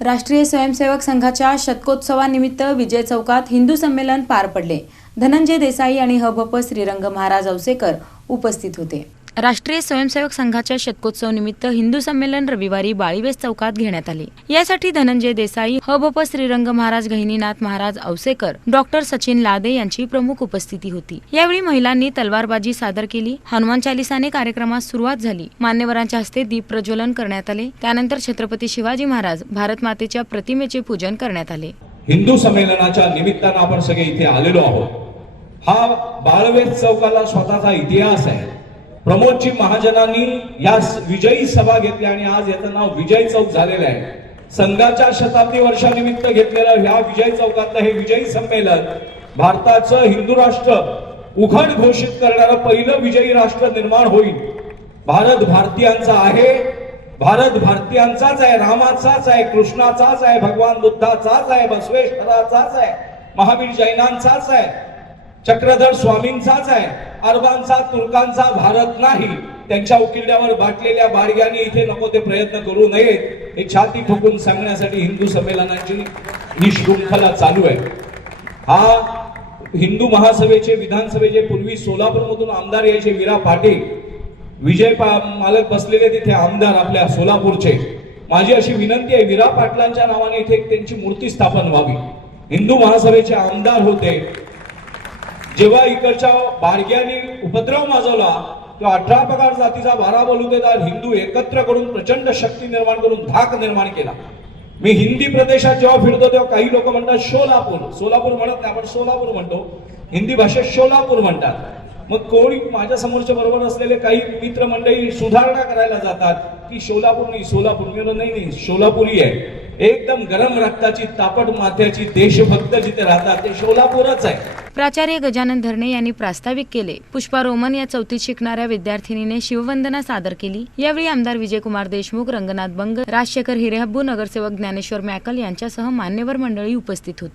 राष्ट्रीय स्वयंसेवक संघाच्या शतकोत्सवानिमित्त विजय चौकात हिंदू संमेलन पार पडले। धनंजय देसाई आणि हभप श्रीरंग महाराज औसेकर उपस्थित होते। राष्ट्रीय स्वयंसेवक संघाच्या शतकोत्सव निमित्त हिंदू संमेलन रविवारी बाळीवेस चौकात घेण्यात आले। यासाठी धनंजय देसाई, हभप श्रीरंग महाराज, गहिनीनाथ महाराज औसेकर, डॉक्टर सचिन लादे यांची प्रमुख उपस्थिती होती। यावेळी महिलांनी तलवारबाजी सादर केली। हनुमान चालिसाने कार्यक्रमास सुरुवात झाली। मान्यवरांच्या हस्ते दीप प्रज्वलन करण्यात आले। त्यानंतर छत्रपती शिवाजी महाराज, भारत मातेच्या प्रतिमेचे पूजन करण्यात आले। हिंदू संमेलनाच्या निमित्ताने आपण सगळे इथे आलेलो आहोत। हा बाळवेस चौकाला स्वतःचा इतिहास आहे। प्रमोदजी महाजनांनी या विजयी सभा घेतल्या आणि आज याचं नाव विजय चौक झालेलं आहे। संघाच्या शताब्दी वर्षानिमित्त घेतलेलं ह्या विजय चौकातलं हे विजयी संमेलन भारताचं हिंदू राष्ट्र उघड घोषित करणारं पहिलं विजयी राष्ट्र निर्माण होईल। भारत भारतीयांचा आहे, भारत भारतीयांचाच आहे, रामाचाच आहे, कृष्णाचाच आहे, भगवान बुद्धाचाच आहे, बसवेश्वराचाच आहे, महावीर जैनांचाच आहे, चक्रधर स्वामींचाच आहे। अरबांचा, तुर्कांचा भारत नाही। त्यांच्या उकिरड्यावर बाटलेल्या बाडग्यांनी इथे नको ते प्रयत्न करू नयेत हे छाती ठोकून सांगण्यासाठी हिंदू संमेलनाची ही शृंखला चालू आहे। हा हिंदू महासभेचे, विधानसभेचे पूर्वी सोलापूरमधून आमदार यायचे वीरा पाटील, विजय मालक बसलेले तिथे आमदार आपल्या सोलापूरचे। माझी अशी विनंती आहे, वीरा पाटलांच्या नावाने इथे त्यांची मूर्ती स्थापन व्हावी। हिंदू महासभेचे आमदार होते। जेव्हा इकडच्या बाडग्यांनी उपद्रव माजवला तेव्हा 18 पगार जातीचा 12 बलुतेदार हिंदू एकत्र करून प्रचंड शक्ती निर्माण करून धाक निर्माण केला। मी हिंदी प्रदेशात जेव्हा फिरतो तेव्हा काही लोक म्हणतात सोलापूर, सोलापूर म्हणत नाही, आपण सोलापूर म्हणतो, हिंदी भाषेत सोलापूर म्हणतात। मग कोणी माझ्या समोरच्या बरोबर असलेले काही मित्र मंडळी सुधारणा करायला जातात की सोलापूर नाही, सोलापूर। मी नाही नाही, सोलापुरी आहे। एकदम गरम रक्ताची, तापट माथ्याची देशभक्त जिथे राहतात ते सोलापूरच आहे। प्राचार्य गजानन धरणे यांनी प्रास्ताविक केले। पुष्पा रोमन या चौथीत शिकणाऱ्या विद्यार्थिनीने शिववंदना सादर केली। यावेळी आमदार विजयकुमार देशमुख, रंगनाथ बंग, राजशेखर हिरेहब्बू, नगरसेवक ज्ञानेश्वर मॅकल यांच्यासह मान्यवर मंडळी उपस्थित होती।